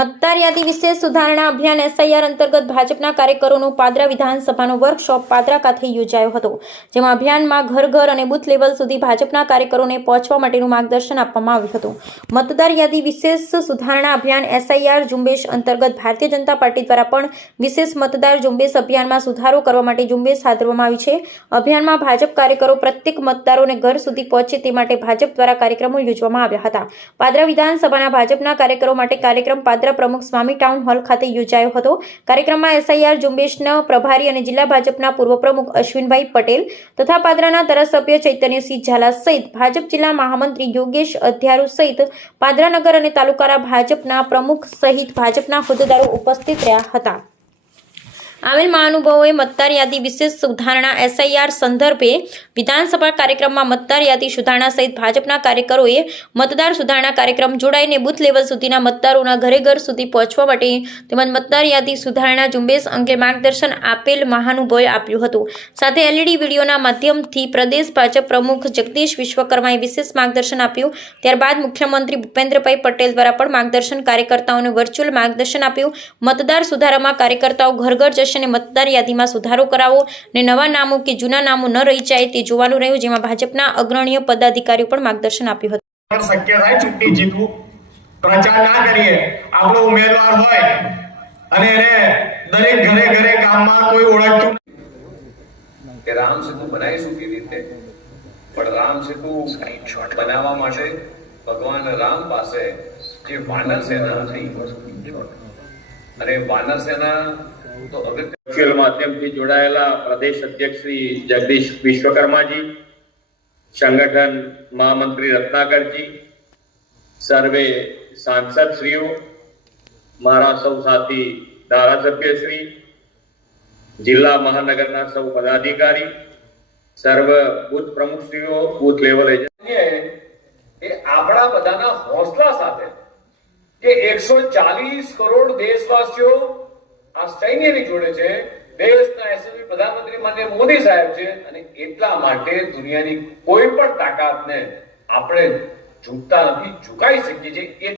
મતદાર યાદી વિશેષ સુધારણા અભિયાન એસઆઈઆર અંતર્ગત ભાજપના કાર્યકરોનો પાદરા વિધાનસભાનો વર્કશોપ પાદરા ખાતે યોજાયો હતો, જેમાં અભિયાનમાં ઘર ઘર અને બૂથ લેવલ સુધી ભાજપના કાર્યકરોને પહોંચવા માટેનું માર્ગદર્શન આપવામાં આવ્યું હતું. મતદાર યાદી વિશેષ સુધારણા અભિયાન એસઆઈઆર ઝુંબેશ અંતર્ગત ભારતીય જનતા પાર્ટી દ્વારા પણ વિશેષ મતદાર ઝુંબેશ અભિયાનમાં સુધારો કરવા માટે ઝુંબેશ હાથ ધરવામાં આવી છે. અભિયાનમાં ભાજપ કાર્યકરો પ્રત્યેક મતદારોને ઘર સુધી પહોંચે તે માટે ભાજપ દ્વારા કાર્યક્રમો યોજવામાં આવ્યા હતા. પાદરા વિધાનસભાના ભાજપના કાર્યકરો માટે કાર્યક્રમ પાદરા પ્રમુખ સ્વામી ટાઉન હોલ ખાતે યોજાયો હતો. કાર્યક્રમમાં એસઆઈઆર ઝુંબેશના પ્રભારી અને જિલ્લા ભાજપના પૂર્વ પ્રમુખ અશ્વિનભાઈ પટેલ તથા પાદરાના ધારાસભ્ય ચૈતન્યસિંહ ઝાલા સહિત ભાજપ જિલ્લા મહામંત્રી યોગેશ અધ્યારુ સહિત પાદરા નગર અને તાલુકાના ભાજપના પ્રમુખ સહિત ભાજપના હોદ્દેદારો ઉપસ્થિત રહ્યા હતા. આવેલ મહાનુભાવોએ મતદાર યાદી વિશેષ સુધારણા એસઆઈઆર સંદર્ભે વિધાનસભા કાર્યક્રમમાં મતદાર યાદી સુધારણા સહિત ભાજપના કાર્યકરોએ મતદાર સુધારણા કાર્યક્રમ જોડાઈને બૂથ લેવલ સુધીના મતદારોના ઘરે ઘર સુધી પહોંચવા માટે તેમજ મતદાર યાદી સુધારણા ઝુંબેશ અંગે માર્ગદર્શન આપેલ મહાનુભાવોએ આપ્યું હતું. સાથે એલઈડી વિડીયોના માધ્યમથી પ્રદેશ ભાજપ પ્રમુખ જગદીશ વિશ્વકર્માએ વિશેષ માર્ગદર્શન આપ્યું. ત્યારબાદ મુખ્યમંત્રી ભૂપેન્દ્રભાઈ પટેલ દ્વારા પણ માર્ગદર્શન કાર્યકર્તાઓને વર્ચ્યુઅલ માર્ગદર્શન આપ્યું. મતદાર સુધારામાં કાર્યકર્તાઓ ઘર ઘર જશે અને મતદાર યાદીમાં સુધારો કરાવો અને નવા નામો કે જૂના નામો ન રહી જાય તે જોવાનું રહ્યું જેમાં ભાજપના અગ્રણીય પદાધિકારીઓ પણ માર્ગદર્શન આપ્યું હતું. શક્ય થાય ચૂંટણી જીતવું. પ્રચાર ના કરીએ. આપણો ઉમેદવાર હોય અને એને દરેક ઘરે ઘરે ગામમાં કોઈ ઓળખતું કે રામ સેતુ બનાવીશું કેવી રીતે પણ રામ સેતુ બનાવવા માટે ભગવાન રામ પાસે જે વાનર સેના હતી અને વાનર સેના તો અગત્ય વર્ચ્યુઅલ માધ્યમથી જોડાયેલા પ્રદેશ અધ્યક્ષ શ્રી જગદીશ વિશ્વકર્માજી, સંગઠન મહામંત્રી રત્નાકરજી, સર્વે સાંસદશ્રીઓ, મારા સૌ સાથી ધારાસભ્યશ્રી જિલ્લા મહાનગરના સૌ પદાધિકારી, સર્વ બુથ પ્રમુખશ્રીઓ, બુથ લેવલ એ આપણા બધાના હોસલા સાથે કે એકસો ચાલીસ કરોડ દેશવાસીઓ આ સૈન્યની જોડે છે. દેશના યશસ્વી પ્રધાનમંત્રી માન્ય મોદી સાહેબ છે. અને એટલા માટે દુનિયાની કોઈ પણ તાકાતને આપણે ઝૂકતા નથી, ઝુકાઈ શકીએ છીએ.